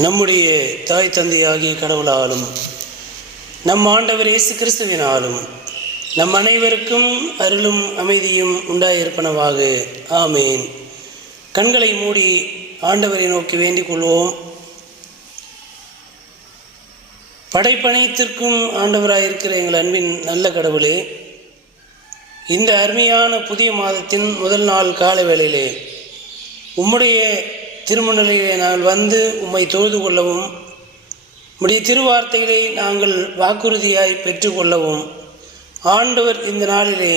நம்முடைய தாய் தந்தையாகிய கடவுளாலும் நம் ஆண்டவர் இயேசு கிறிஸ்துவினாலும் நம் அனைவருக்கும் அருளும் அமைதியும் உண்டாயிருப்பனவாக. ஆமேன். கண்களை மூடி ஆண்டவரை நோக்கி வேண்டிக் கொள்வோம். படைப்பனைத்திற்கும் ஆண்டவராயிருக்கிற எங்கள் அன்பின் நல்ல கடவுளே, இந்த அருமையான புதிய மாதத்தின் முதல் நாள் கால வேளையிலே உம்முடைய திருமுன்னிலையிலே நாங்கள் வந்து உம்மை தொழுது கொள்ளவும், உம்முடைய திருவார்த்தைகளை நாங்கள் வாக்குறுதியாய் பெற்றுக்கொள்ளவும், ஆண்டவர் இந்த நாளிலே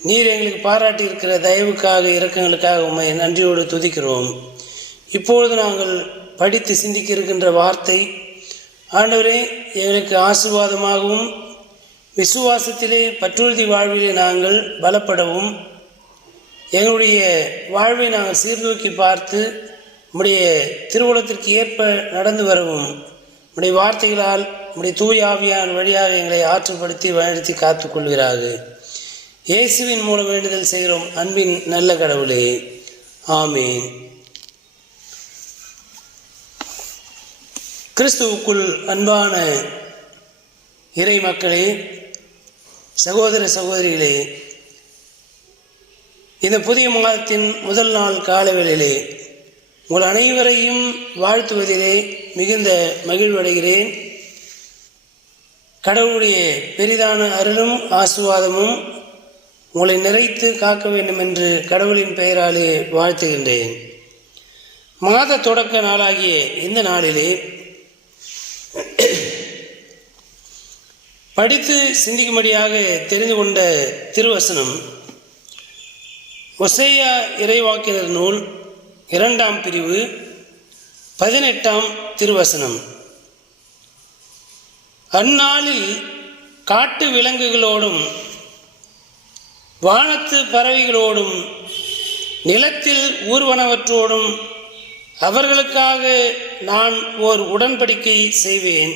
நீர் எங்களுக்கு பாராட்டியிருக்கிற தயவுக்காக இரக்கங்களுக்காக உம்மை நன்றியோடு துதிக்கிறோம். இப்பொழுது நாங்கள் படித்து சிந்திக்க இருக்கின்ற வார்த்தை ஆண்டவரே எங்களுக்கு ஆசீர்வாதமாகவும், விசுவாசத்திலே பற்றுறுதி வாழ்விலே நாங்கள் பலப்படவும், எங்களுடைய வாழ்வை நாங்கள் சீர்தூக்கி பார்த்து உம்முடைய திருவுளத்திற்கு ஏற்ப நடந்து வரவும், உம்முடைய வார்த்தைகளால் உம்முடைய தூய ஆவியான் வழியாக எங்களை ஆற்றுப்படுத்தி வழிநடத்தி காத்து கொள்கிறார்கள். இயேசுவின் மூலம் வேண்டுதல் செய்கிறோம் அன்பின் நல்ல கடவுளே. ஆமேன். கிறிஸ்துவுக்குள் அன்பான இறை மக்களே, சகோதர சகோதரிகளே, இந்த புதிய மாதத்தின் முதல் நாள் காலவேளையிலே உங்கள் அனைவரையும் வாழ்த்துவதிலே மிகுந்த மகிழ்வடைகிறேன். கடவுளுடைய பெரிதான அருளும் ஆசீர்வாதமும் உங்களை நிறைத்து காக்க வேண்டும் என்று கடவுளின் பெயராலே வாழ்த்துகின்றேன். மாத தொடக்க நாளாகிய இந்த நாளிலே படித்து சிந்திக்கும்படியாக தெரிந்து கொண்ட திருவசனம் ஓசேயா இறைவாக்கினர் நூல் 2ஆம் பிரிவு 18ஆம் திருவசனம். அந்நாளில் காட்டு விலங்குகளோடும் வானத்து பறவைகளோடும் நிலத்தில் ஊர்வனவற்றோடும் அவர்களுக்காக நான் ஓர் உடன்படிக்கை செய்வேன்.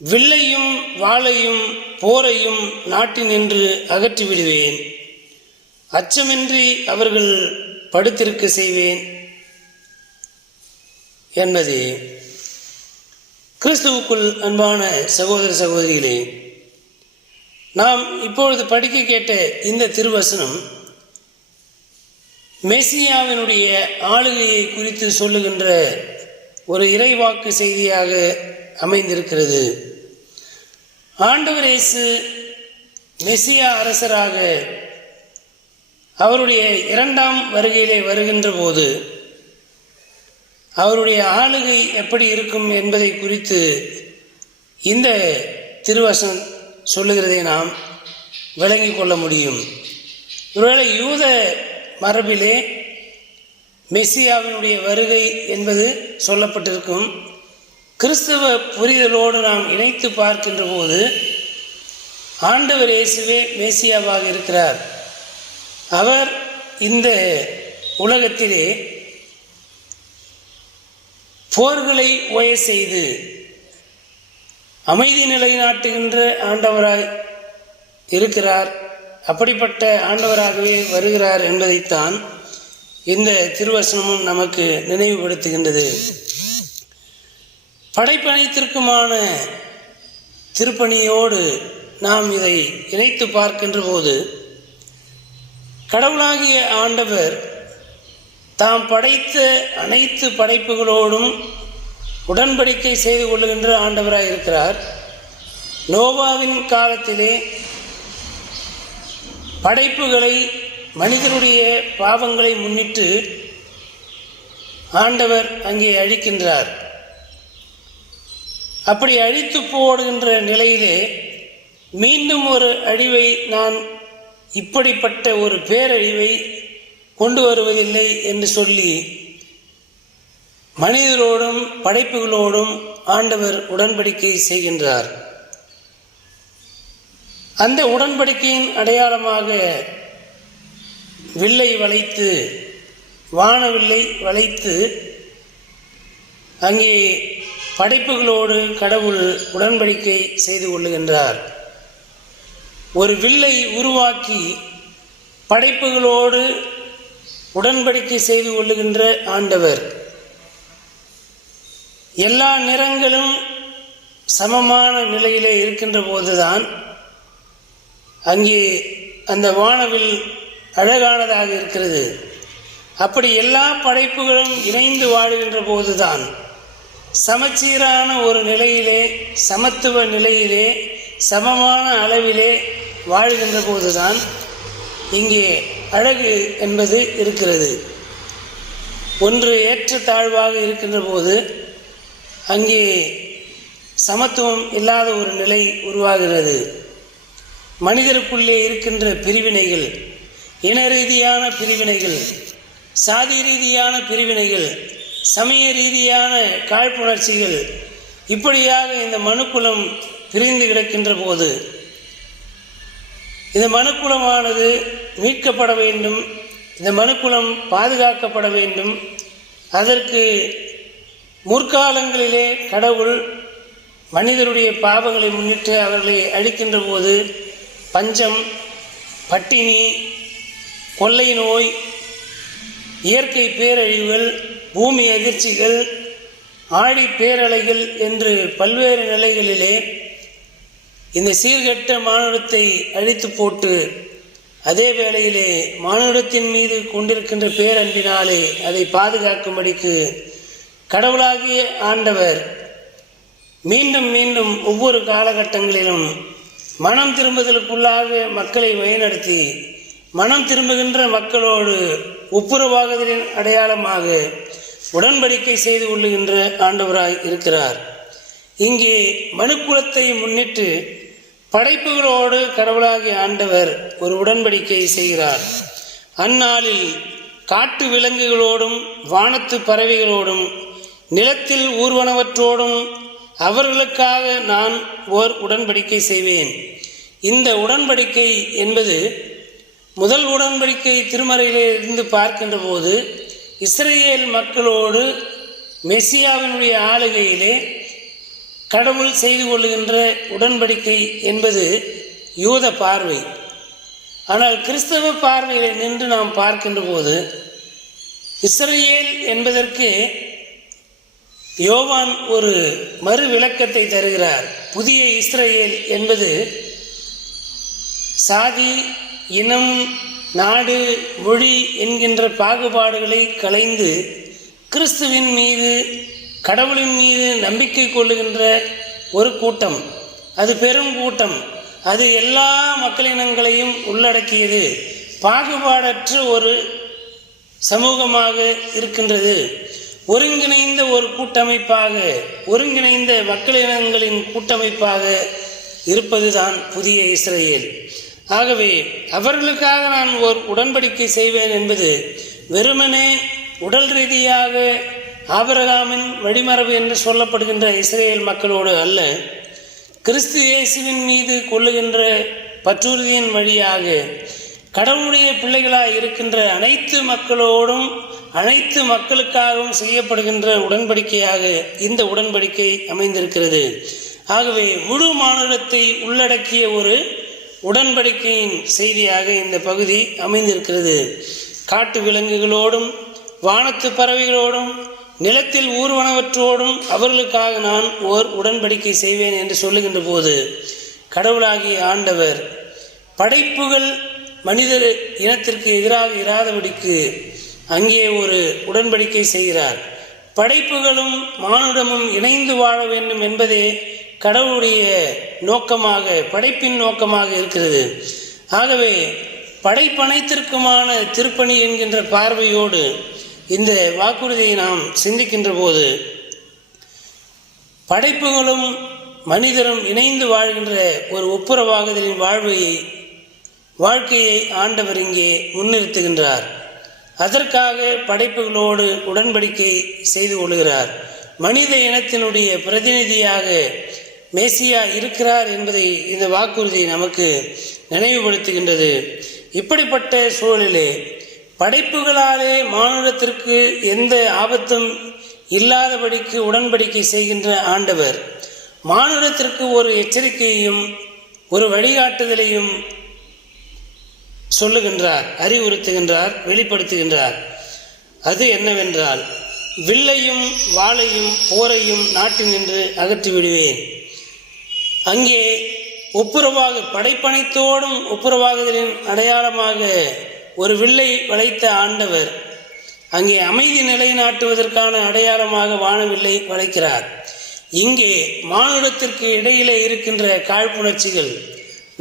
வில்லையும் வாளையும் போரையும் நாட்டினின்று அகற்றிவிடுவேன். அச்சமின்றி அவர்கள் படுத்திருக்க செய்வேன் என்பதே. கிறிஸ்துவுக்குள் அன்பான சகோதர சகோதரிகளே, நாம் இப்பொழுது படிக்க கேட்ட இந்த திருவசனம் மெசியாவினுடைய ஆளுகையை குறித்து சொல்லுகின்ற ஒரு இறைவாக்கு செய்தியாக அமைந்திருக்கிறது. ஆண்டவர் இயேசு மெசியா அரசராக அவருடைய 2ஆம் வருகையிலே வருகின்ற போது அவருடைய ஆளுகை எப்படி இருக்கும் என்பதை குறித்து இந்த திருவசனம் சொல்லுகிறதை நாம் விளங்கிக் கொள்ள முடியும். ஒருவேளை யூத மரபிலே மெசியாவினுடைய வருகை என்பது சொல்லப்பட்டிருக்கும். கிறிஸ்தவ புரிதலோடு நாம் இணைத்து பார்க்கின்ற போது ஆண்டவர் இயேசுவே மெசியாவாக இருக்கிறார். அவர் இந்த உலகத்திலே போர்களை ஓய செய்து அமைதி நிலைநாட்டுகின்ற ஆண்டவராய் இருக்கிறார். அப்படிப்பட்ட ஆண்டவராகவே வருகிறார் என்பதைத்தான் இந்த திருவசனமும் நமக்கு நினைவுபடுத்துகின்றது. படைப்பனைத்திற்குமான திருப்பணியோடு நாம் இதை இணைத்து பார்க்கின்ற போது கடவுளாகிய ஆண்டவர் தாம் படைத்த அனைத்து படைப்புகளோடும் உடன்படிக்கை செய்து கொள்ளுகின்ற ஆண்டவராக இருக்கிறார். நோவாவின் காலத்திலே படைப்புகளை மனிதனுடைய பாவங்களை முன்னிட்டு ஆண்டவர் அங்கே அழிக்கின்றார். அப்படி அழித்து போடுகின்ற நிலையிலே மீண்டும் ஒரு அழிவை நான் இப்படிப்பட்ட ஒரு பேரழிவை கொண்டு வருவதில்லை என்று சொல்லி மனிதரோடும் படைப்புகளோடும் ஆண்டவர் உடன்படிக்கை செய்கின்றார். அந்த உடன்படிக்கையின் அடையாளமாக வில்லை வளைத்து, வானவில்லை வளைத்து அங்கே படைப்புகளோடு கடவுள் உடன்படிக்கை செய்து கொள்ளுகின்றார். ஒரு வில்லை உருவாக்கி படைப்புகளோடு உடன்படிக்கை செய்து கொள்ளுகின்ற ஆண்டவர் எல்லா நிறங்களும் சமமான நிலையிலே இருக்கின்ற போதுதான் அங்கே அந்த வானவில் அழகானதாக இருக்கிறது. அப்படி எல்லா படைப்புகளும் இணைந்து வாழுகின்ற போதுதான் சமச்சீரான ஒரு நிலையிலே, சமத்துவ நிலையிலே, சமமான அளவிலே வாழ்கின்ற போதுதான் இங்கே அழகு என்பது இருக்கிறது. ஒன்று ஏற்ற தாழ்வாக இருக்கின்ற போது அங்கே சமத்துவம் இல்லாத ஒரு நிலை உருவாகிறது. மனிதருக்குள்ளே இருக்கின்ற பிரிவினைகள், இன ரீதியான பிரிவினைகள், சாதி ரீதியான பிரிவினைகள், சமய ரீதியான காழ்ப்புணர்ச்சிகள், இப்படியாக இந்த மனுக்குலம் பிரிந்து கிடக்கின்ற போது இந்த மனுக்குலமானது மீட்கப்பட வேண்டும், இந்த மனுக்குலம் பாதுகாக்கப்பட வேண்டும். அதற்கு முற்காலங்களிலே கடவுள் மனிதருடைய பாவங்களை முன்னிட்டு அவர்களை அழிக்கின்ற போது பஞ்சம், பட்டினி, கொள்ளை நோய், இயற்கை பேரழிவுகள், பூமி அதிர்ச்சிகள், ஆழி பேரலைகள் என்று பல்வேறு நிலைகளிலே இந்த சீர்கெட்ட மானுடத்தை அழித்து போட்டு அதே வேளையிலே மானுடத்தின் மீது கொண்டிருக்கின்ற பேரன்பினாலே அதை பாதுகாக்கும்படிக்கு கடவுளாகிய ஆண்டவர் மீண்டும் மீண்டும் ஒவ்வொரு காலகட்டங்களிலும் மனம் திரும்புதலுக்குள்ளாக மக்களை வழிநடத்தி மனம் திரும்புகின்ற மக்களோடு ஒப்புரவாகுதலின் அடையாளமாக உடன்படிக்கை செய்து கொள்ளுகின்ற ஆண்டவராய் இருக்கிறார். இங்கே மனுக்குலத்தை முன்னிட்டு படைப்புகளோடு கடவுளாகிய ஆண்டவர் ஒரு உடன்படிக்கை செய்கிறார். அந்நாளில் காட்டு விலங்குகளோடும் வானத்து பறவைகளோடும் நிலத்தில் ஊர்வனவற்றோடும் அவர்களுக்காக நான் ஓர் உடன்படிக்கை செய்வேன். இந்த உடன்படிக்கை என்பது முதல் உடன்படிக்கை திருமறையிலே இருந்து பார்க்கின்ற போது இஸ்ரேல் மக்களோடு மெசியாவினுடைய ஆளுகையிலே கடவுள் செய்து கொள்ளுகின்ற உடன்படிக்கை என்பது யூத பார்வை. ஆனால் கிறிஸ்தவ பார்வையிலே நின்று நாம் பார்க்கின்ற போது இஸ்ரேல் என்பதற்கு யோவான் ஒரு மறு விளக்கத்தை தருகிறார். புதிய இஸ்ரேல் என்பது சாதி, இனம், நாடு, மொழி என்கின்ற பாகுபாடுகளை களைந்து கிறிஸ்துவின் மீது, கடவுளின் மீது நம்பிக்கை கொள்ளுகின்ற ஒரு கூட்டம். அது பெரும் கூட்டம். அது எல்லா மக்களினங்களையும் உள்ளடக்கியது. பாகுபாடற்ற ஒரு சமூகமாக இருக்கின்றது. ஒருங்கிணைந்த ஒரு கூட்டமைப்பாக, ஒருங்கிணைந்த மக்களினங்களின் கூட்டமைப்பாக இருப்பதுதான் புதிய இஸ்ரேல். ஆகவே அவர்களுக்காக நான் ஒரு உடன்படிக்கை செய்வேன் என்பது வெறுமனே உடல் ரீதியாக ஆபிரகாமின் வழிமரபு என்று சொல்லப்படுகின்ற இஸ்ரேல் மக்களோடு அல்ல, கிறிஸ்து இயேசுவின் மீது கொள்ளுகின்ற பற்றுறுதியின் வழியாக கடவுளுடைய பிள்ளைகளாய் இருக்கின்ற அனைத்து மக்களோடும் அனைத்து மக்களுக்காகவும் செய்யப்படுகின்ற உடன்படிக்கையாக இந்த உடன்படிக்கை அமைந்திருக்கிறது. ஆகவே முழு மானுடத்தை உள்ளடக்கிய ஒரு உடன்படிக்கையின் செய்தியாக இந்த பகுதி அமைந்திருக்கிறது. காட்டு விலங்குகளோடும் வானத்து பறவைகளோடும் நிலத்தில் ஊர்வனவற்றோடும் அவர்களுக்காக நான் ஓர் உடன்படிக்கை செய்வேன் என்று சொல்லுகின்ற போது கடவுளாகிய ஆண்டவர் படைப்புகள் மனிதர் இனத்திற்கு எதிராக இராதபடிக்கு அங்கே ஒரு உடன்படிக்கை செய்கிறார். படைப்புகளும் மானுடமும் இணைந்து வாழ வேண்டும் என்பதே கடவுளுடைய நோக்கமாக, படைப்பின் நோக்கமாக இருக்கிறது. ஆகவே படைப்பனைத்திற்குமான திருப்பணி என்கின்ற பார்வையோடு இந்த வாக்குறுதியை நாம் சிந்திக்கின்ற போது படைப்புகளும் மனிதரும் இணைந்து வாழ்கின்ற ஒரு ஒப்புரவாகுதலின் வாழ்க்கையை ஆண்டவர் இங்கே முன்னிறுத்துகின்றார். அதற்காக படைப்புகளோடு உடன்படிக்கை செய்து கொள்கிறார். மனித இனத்தினுடைய பிரதிநிதியாக மேசியா இருக்கிறார் என்பதை இந்த வாக்குறுதி நமக்கு நினைவுபடுத்துகின்றது. இப்படிப்பட்ட சூழலிலே படைப்புகளாலே மானுடத்திற்கு எந்த ஆபத்தும் இல்லாதபடிக்கு உடன்படிக்கை செய்கின்ற ஆண்டவர் மானுடத்திற்கு ஒரு எச்சரிக்கையையும் ஒரு வழிகாட்டுதலையும் சொல்லுகின்றார், அறிவுறுத்துகின்றார், வெளிப்படுத்துகின்றார். அது என்னவென்றால், வில்லையும் வாளையும் போரையும் நாட்டினின்று அகற்றிவிடுவேன். அங்கே படைப்பனைத்தோடும் ஒப்புரவாகுதலின் அடையாளமாக ஒரு வில்லை வளைத்த ஆண்டவர் அங்கே அமைதி நிலைநாட்டுவதற்கான அடையாளமாக வானவில்லை வளைக்கிறார். இங்கே மானுடத்திற்கு இடையிலே இருக்கின்ற காழ்ப்புணர்ச்சிகள்,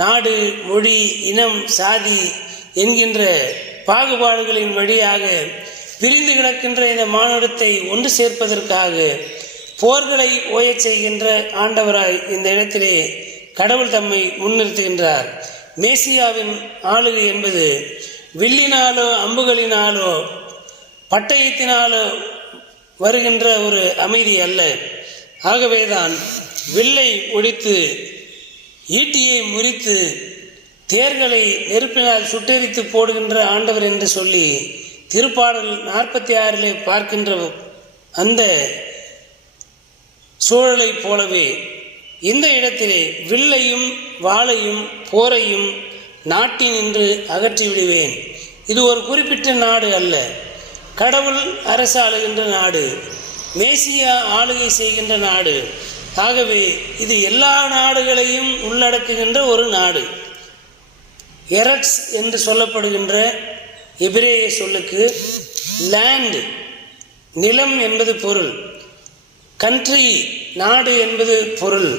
நாடு, மொழி, இனம், சாதி என்கின்ற பாகுபாடுகளின் வழியாக பிரிந்து கிடக்கின்ற இந்த மானுடத்தை ஒன்று சேர்ப்பதற்காக போர்களை ஓயச் செய்கின்ற ஆண்டவராய் இந்த இடத்திலே கடவுள் தம்மை முன்னிறுத்துகின்றார். மேசியாவின் ஆளுகை என்பது வில்லினாலோ அம்புகளினாலோ பட்டயத்தினாலோ வருகின்ற ஒரு அமைதி அல்ல. ஆகவேதான் வில்லை ஒடித்து ஈட்டியை முறித்து தேர்களை நெருப்பினால் சுட்டெரித்து போடுகின்ற ஆண்டவர் என்று சொல்லி திருப்பாடல் 46 பார்க்கின்ற அந்த சூழலை போலவே இந்த இடத்திலே வில்லையும் வாளையும் போரையும் நாட்டினின்று அகற்றிவிடுவேன். இது ஒரு குறிப்பிட்ட நாடு அல்ல, கடவுள் அரசாளுகின்ற நாடு, மேசியா ஆளுகை செய்கின்ற நாடு. ஆகவே இது எல்லா நாடுகளையும் உள்ளடக்குகின்ற ஒரு நாடு. எரட்ஸ் என்று சொல்லப்படுகின்ற எபிரேய சொல்லுக்கு லேண்ட் நிலம் என்பது பொருள், கண்ட்ரி நாடு என்பது பொருள்,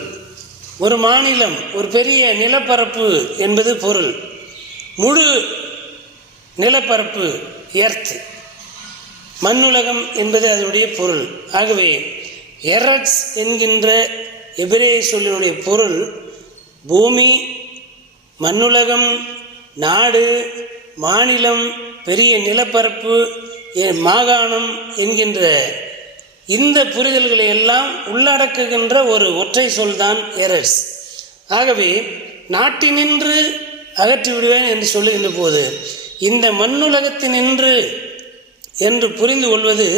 ஒரு மாநிலம் ஒரு பெரிய நிலப்பரப்பு என்பது பொருள், முழு நிலப்பரப்பு எர்த் மண்ணுலகம் என்பது அதனுடைய பொருள். ஆகவே எரட்ஸ் என்கின்ற எபிரேய சொல்லினுடைய பொருள் பூமி, மண்ணுலகம், நாடு, மாநிலம், பெரிய நிலப்பரப்பு, மாகாணம் என்கின்ற இந்த புரிதல்களை எல்லாம் உள்ளடக்குகின்ற ஒரு ஒற்றை சொல்தான் எரட்ஸ். ஆகவே நாட்டினின்று அகற்றிவிடுவேன் என்று சொல்லுகின்ற போது இந்த மண்ணுலகத்தினின்று என்று புரிந்து கொள்வது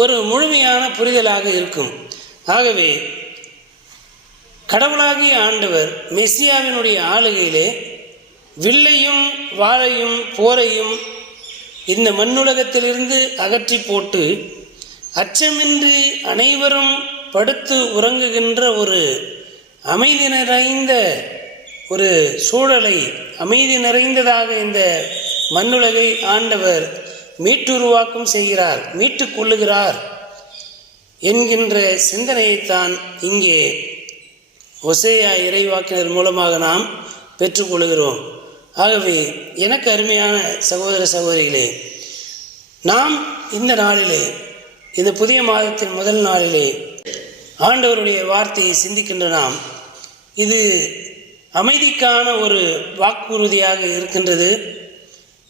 ஒரு முழுமையான புரிதலாக இருக்கும். ஆகவே கடவுளாகிய ஆண்டவர் மெசியாவினுடைய ஆளுகையிலே வில்லையும் வாளையும் போரையும் இந்த மண்ணுலகத்திலிருந்து அகற்றி போட்டு அச்சமின்றி அனைவரும் படுத்து உறங்குகின்ற ஒரு அமைதி நிறைந்த ஒரு சூழலை, அமைதி நிறைந்ததாக இந்த மண்ணுலகை ஆண்டவர் மீட்டுருவாக்கம் செய்கிறார், மீட்டுக் கொள்ளுகிறார் என்கின்ற சிந்தனையைத்தான் இங்கே ஒசேயா இறைவாக்கினர் மூலமாக நாம் பெற்றுக்கொள்கிறோம். ஆகவே எனக்கு அருமையான சகோதர சகோதரிகளே, நாம் இந்த நாளிலே, இந்த புதிய மாதத்தின் முதல் நாளிலே ஆண்டவருடைய வார்த்தையை சிந்திக்கின்ற நாம், இது அமைதிக்கான ஒரு வாக்குறுதியாக இருக்கின்றது,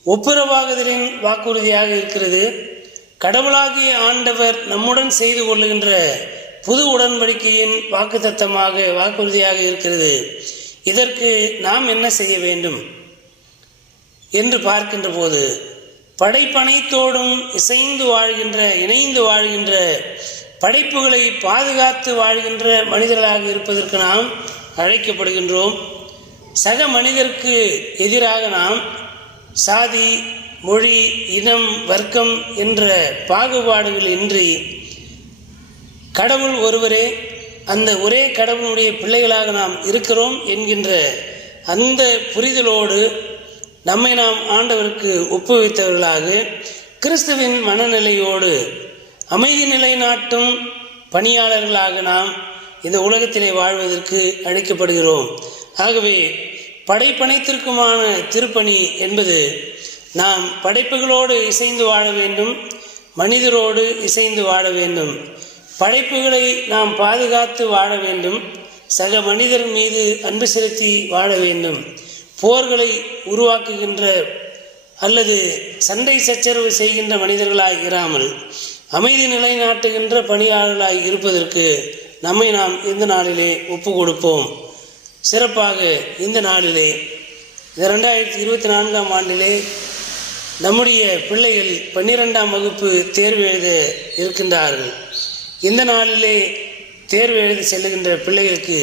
ஒப்புரவாகுதலின் வாக்குறுதியாக இருக்கிறது, கடவுளாகிய ஆண்டவர் நம்முடன் செய்து கொள்ளுகின்ற புது உடன்படிக்கையின் வாக்குத்தத்தமாக வாக்குறுதியாக இருக்கிறது. இதற்கு நாம் என்ன செய்ய வேண்டும் என்று பார்க்கின்ற போது படைப்பனைத்தோடும் இணைந்து வாழ்கின்ற படைப்புகளை பாதுகாத்து வாழ்கின்ற மனிதர்களாக இருப்பதற்கு நாம் அழைக்கப்படுகின்றோம். சக மனிதருக்கு எதிராக நாம் சாதி, மொழி, இனம், வர்க்கம் என்ற பாகுபாடுகள் இன்றி கடவுள் ஒருவரே, அந்த ஒரே கடவுளுடைய பிள்ளைகளாக நாம் இருக்கிறோம் என்கின்ற அந்த புரிதலோடு நம்மை நாம் ஆண்டவருக்கு ஒப்புவித்தவர்களாக கிறிஸ்துவின் மனநிலையோடு அமைதி நிலைநாட்டும் பணியாளர்களாக நாம் இந்த உலகத்திலே வாழ்வதற்கு அழைக்கப்படுகிறோம். ஆகவே படைப்பனைத்திற்குமான திருப்பணி என்பது நாம் படைப்புகளோடு இசைந்து வாழ வேண்டும், மனிதரோடு இசைந்து வாழ வேண்டும், படைப்புகளை நாம் பாதுகாத்து வாழ வேண்டும், சக மனிதர் மீது அன்பு செலுத்தி வாழ வேண்டும், போர்களை உருவாக்குகின்ற அல்லது சண்டை சச்சரவு செய்கின்ற மனிதர்களாய் இராமல் அமைதி நிலைநாட்டுகின்ற பணியாளர்களாய் இருப்பதற்கு நம்மை நாம் இந்த நாளிலே ஒப்பு கொடுப்போம். சிறப்பாக இந்த நாளிலே, இந்த 2024ஆம் ஆண்டிலே நம்முடைய பிள்ளைகள் 12ஆம் வகுப்பு தேர்வு எழுத இருக்கின்றார்கள். இந்த நாளிலே தேர்வு எழுத செல்லுகின்ற பிள்ளைகளுக்கு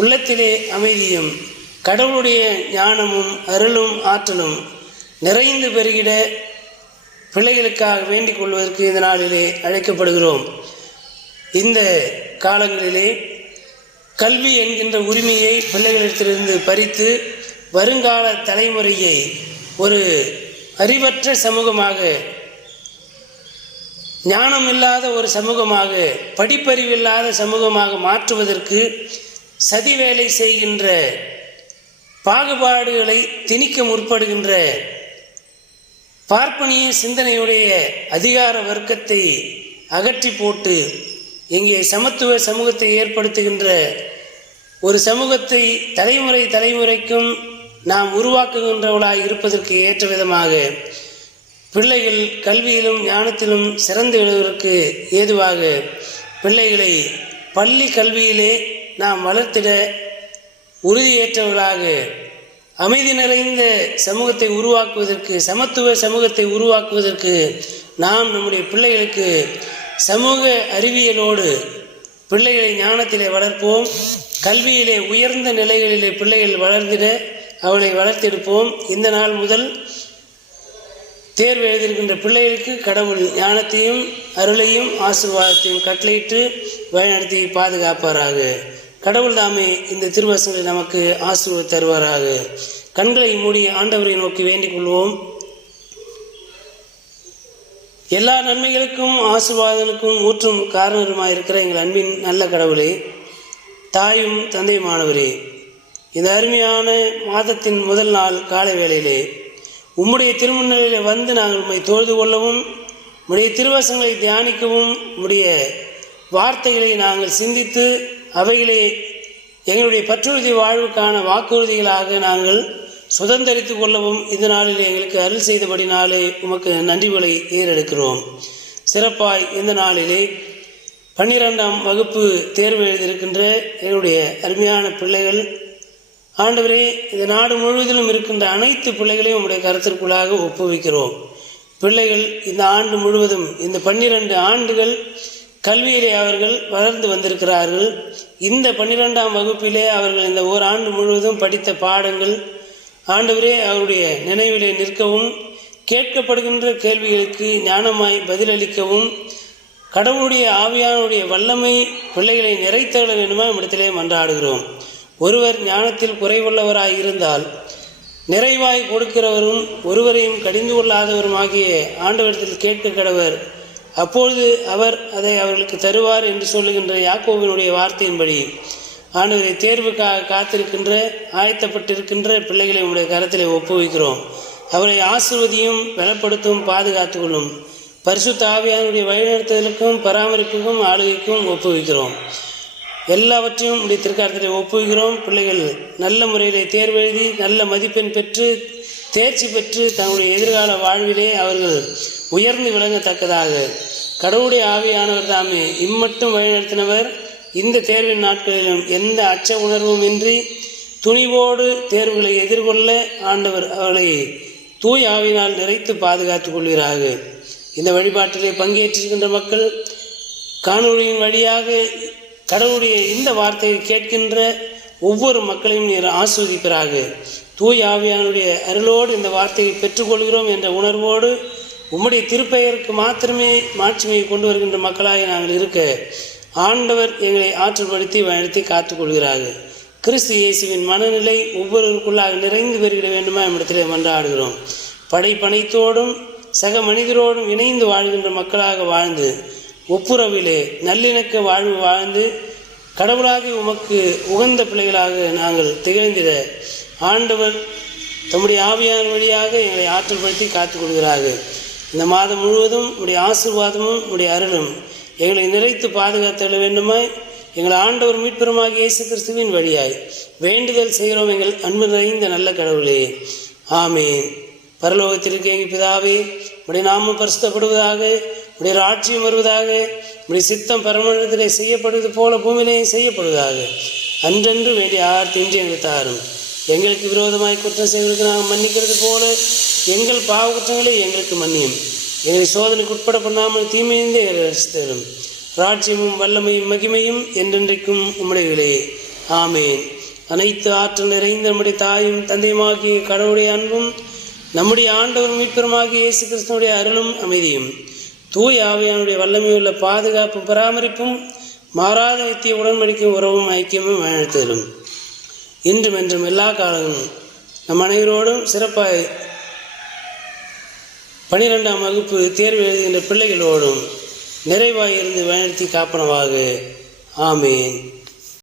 உள்ளத்திலே அமைதியும் கடவுளுடைய ஞானமும் அருளும் ஆற்றலும் நிறைந்து பெருகிட பிள்ளைகளுக்காக வேண்டிக் கொள்வதற்கு இந்த நாளிலே அழைக்கப்படுகிறோம். இந்த காலங்களிலே கல்வி என்கின்ற உரிமையை பிள்ளைகளிடத்திலிருந்து பறித்து வருங்கால தலைமுறையை ஒரு அறிவற்ற சமூகமாக, ஞானம் இல்லாத ஒரு சமூகமாக, படிப்பறிவில்லாத சமூகமாக மாற்றுவதற்கு சதி வேலை செய்கின்ற, பாகுபாடுகளை திணிக்க முற்படுகின்ற பார்ப்பனிய சிந்தனையுடைய அதிகார வர்க்கத்தை அகற்றி போட்டு இங்கே சமத்துவ சமூகத்தை ஏற்படுத்துகின்ற ஒரு சமூகத்தை தலைமுறைக்கும் நாம் உருவாக்குகின்றவர்களாக இருப்பதற்கு ஏற்ற விதமாக பிள்ளைகள் கல்வியிலும் ஞானத்திலும் சிறந்து விடுவதற்கு ஏதுவாக பிள்ளைகளை பள்ளி கல்வியிலே நாம் வளர்த்திட உறுதியேற்றவர்களாக அமைதி நிறைந்த சமூகத்தை உருவாக்குவதற்கு, சமத்துவ சமூகத்தை உருவாக்குவதற்கு நாம் நம்முடைய பிள்ளைகளுக்கு சமூக அறிவியலோடு பிள்ளைகளை ஞானத்திலே வளர்ப்போம். கல்வியிலே உயர்ந்த நிலைகளிலே பிள்ளைகள் வளர்ந்திட அவளை வளர்த்தெடுப்போம். இந்த நாள் முதல் தேர்வு எழுதியிருக்கின்ற பிள்ளைகளுக்கு கடவுள் ஞானத்தையும் அருளையும் ஆசீர்வாதத்தையும் கட்டளையிட்டு வழிநடத்தி பாதுகாப்பாராக. கடவுள் தாமே இந்த திருவசனங்களை நமக்கு ஆசீர்வாதம் தருவாராக. கண்களை மூடி ஆண்டவரை நோக்கி வேண்டிக் கொள்வோம். எல்லா நன்மைகளுக்கும் ஆசீர்வாதங்களுக்கும் ஊற்றும் காரணருமாயிருக்கிற எங்கள் அன்பின் நல்ல கடவுளே, தாயும் தந்தையுமானவரே, இந்த அருமையான மாதத்தின் முதல் நாள் காலை வேளையிலே உம்முடைய திருமுன்னிலையில் வந்து நாங்கள் உம்மை தொழுது கொள்ளவும், உம்முடைய திருவசங்களை தியானிக்கவும், உம்முடைய வார்த்தைகளை நாங்கள் சிந்தித்து அவைகளை எங்களுடைய பற்றுறுதி வாழ்வுக்கான வாக்குறுதிகளாக நாங்கள் சுதந்திரித்து கொள்ளவும் இந்த நாளில் எங்களுக்கு அருள் செய்தபடினாலே உமக்கு நன்றிகளை ஏறெடுக்கிறோம். சிறப்பாய் இந்த நாளிலே 12ஆம் வகுப்பு தேர்வு எழுதியிருக்கின்ற எங்களுடைய அருமையான பிள்ளைகள், ஆண்டவரே, இந்த நாடு முழுவதிலும் இருக்கின்ற அனைத்து பிள்ளைகளையும் உம்முடைய கருத்திற்குள்ளாக ஒப்புவிக்கிறோம். பிள்ளைகள் இந்த ஆண்டு முழுவதும், இந்த 12 ஆண்டுகள் கல்வியிலே அவர்கள் வளர்ந்து வந்திருக்கிறார்கள். இந்த 12ஆம் வகுப்பிலே அவர்கள் இந்த ஓராண்டு முழுவதும் படித்த பாடங்கள் ஆண்டவரே அவருடைய நினைவிலே நிற்கவும், கேட்கப்படுகின்ற கேள்விகளுக்கு ஞானமாய் பதிலளிக்கவும், கடவுளுடைய ஆவியானுடைய வல்லமை பிள்ளைகளை நிறைத்தள்ள வேண்டுமா இடத்திலே மன்றாடுகிறோம். ஒருவர் ஞானத்தில் குறைவுள்ளவராய் இருந்தால் நிறைவாய் கொடுக்கிறவரும் ஒருவரையும் கடிந்து கொள்ளாதவருமாகிய ஆண்டவரிடத்தில் கேட்க கடவர், அப்பொழுது அவர் அதை அவர்களுக்கு தருவார் என்று சொல்லுகின்ற யாக்கோபினுடைய வார்த்தையின்படி ஆண்டவரை தேர்வுக்காக காத்திருக்கின்ற, ஆயத்தப்பட்டிருக்கின்ற பிள்ளைகளை உடைய கரத்திலே ஒப்புவிக்கிறோம். அவரை ஆசீர்வதியும், பலப்படுத்தும், பாதுகாத்துக் கொள்ளும். பரிசுத்த ஆவியானுடைய வழிநடத்துதலுக்கும் பராமரிப்புக்கும் ஆளுகைக்கும் ஒப்புவிக்கிறோம். எல்லாவற்றையும் உடைய திருக்காரத்திலே ஒப்புவிக்கிறோம். பிள்ளைகள் நல்ல முறையிலே தேர்வு எழுதி நல்ல மதிப்பெண் பெற்று தேர்ச்சி பெற்று தங்களுடைய எதிர்கால வாழ்விலே அவர்கள் உயர்ந்து விளங்கத்தக்கதாக கடவுளுடைய ஆவியானவர் தாமே இம்மட்டும் வழிநடத்தினவர். இந்த தேர்வின் நாட்களிலும் எந்த அச்ச உணர்வும் இன்றி துணிவோடு தேர்வுகளை எதிர்கொள்ள ஆண்டவர் அவர்களை தூய் ஆவியினால் நிறைத்து பாதுகாத்துக் கொள்கிறார்கள். இந்த வழிபாட்டிலே பங்கேற்றிருக்கின்ற மக்கள் காணொளியின் வழியாக கடவுளுடைய இந்த வார்த்தையை கேட்கின்ற ஒவ்வொரு மக்களையும் நீர் ஆஸ்வதிப்பீராக. தூய் ஆவியானுடைய அருளோடு இந்த வார்த்தையை பெற்றுக்கொள்கிறோம் என்ற உணர்வோடு உம்முடைய திருப்பெயருக்கு மாத்திரமே மாட்சிமையை கொண்டு வருகின்ற மக்களாக நாங்கள் இருக்க ஆண்டவர் எங்களை ஆற்றுப்படுத்தி வழிநடத்தி காத்துக்கொள்கிறார்கள். கிறிஸ்து இயேசுவின் மனநிலை ஒவ்வொருவருக்குள்ளாக நிறைந்து பெருகிட வேண்டுமா நம்மிடத்திலே மன்றாடுகிறோம். படைப்பனைத்தோடும் சக மனிதரோடும் இணைந்து வாழ்கின்ற மக்களாக வாழ்ந்து ஒப்புரவிலே நல்லிணக்க வாழ்வு வாழ்ந்து கடவுளாகி உமக்கு உகந்த பிள்ளைகளாக நாங்கள் திகழ்ந்திட ஆண்டவர் தம்முடைய ஆவியான வழியாக எங்களை ஆற்றல்படுத்தி காத்துக்கொள்கிறார்கள். இந்த மாதம் முழுவதும் உடைய ஆசீர்வாதமும் உடைய அருளும் எங்களை நிறைத்து பாதுகாத்தள்ள வேண்டுமாய் எங்கள் ஆண்டவர் மீட்பெருமாகிய இயேசு கிறிஸ்துவின் வழியாய் வேண்டுதல் செய்கிறோம் எங்கள் அன்பு நிறைந்த நல்ல கடவுளே, ஆமேன். பரலோகத்திற்கு எங்கள் பிதாவே, உடைய நாமம் பரிசுத்தப்படுவதாக, உடைய ராட்சியம் வருவதாக, உடைய சித்தம் பரமண்டலத்திலே செய்யப்படுவது போல பூமியிலேயும் செய்யப்படுவதாக. அன்றென்று வேண்டிய ஆர்த்தின்றி எங்களுக்கு தாரும். எங்களுக்கு விரோதமாய் குற்றம் செய்வதற்கு நாங்கள் மன்னிக்கிறது போல எங்கள் பாவ குற்றங்களை எங்களுக்கு மன்னியும். எங்களை சோதனைக்கு உட்பட பண்ணாமல் தீமையிலிருந்து எங்களை ரசித்தரும். ராட்சியமும் வல்லமையும் மகிமையும் என்றென்றைக்கும் உம்முடையவிலே, ஆமேன். அனைத்து ஆற்றல் நிறைந்த நம்முடைய தாயும் தந்தையுமாகிய கடவுளுடைய அன்பும் நம்முடைய ஆண்டவர் மீட்பெருமாகிய இயேசு கிறிஸ்துவனுடைய அருளும் அமைதியும் தூய ஆவியானுடைய வல்லமையுள்ள பாதுகாப்பும் பராமரிப்பும் மாறாத நித்திய உடன்படிக்கையும் உறவும் ஐக்கியமும் வழிநடத்தலும் இன்றும் என்றும் எல்லா காலங்களும் நம் அனைவரோடும் சிறப்பாய் 12ஆம் வகுப்பு தேர்வு எழுதுகின்ற பிள்ளைகளோடும் நிறைவாயிருந்து வழிநடத்தி காப்பனவாக. ஆமேன்.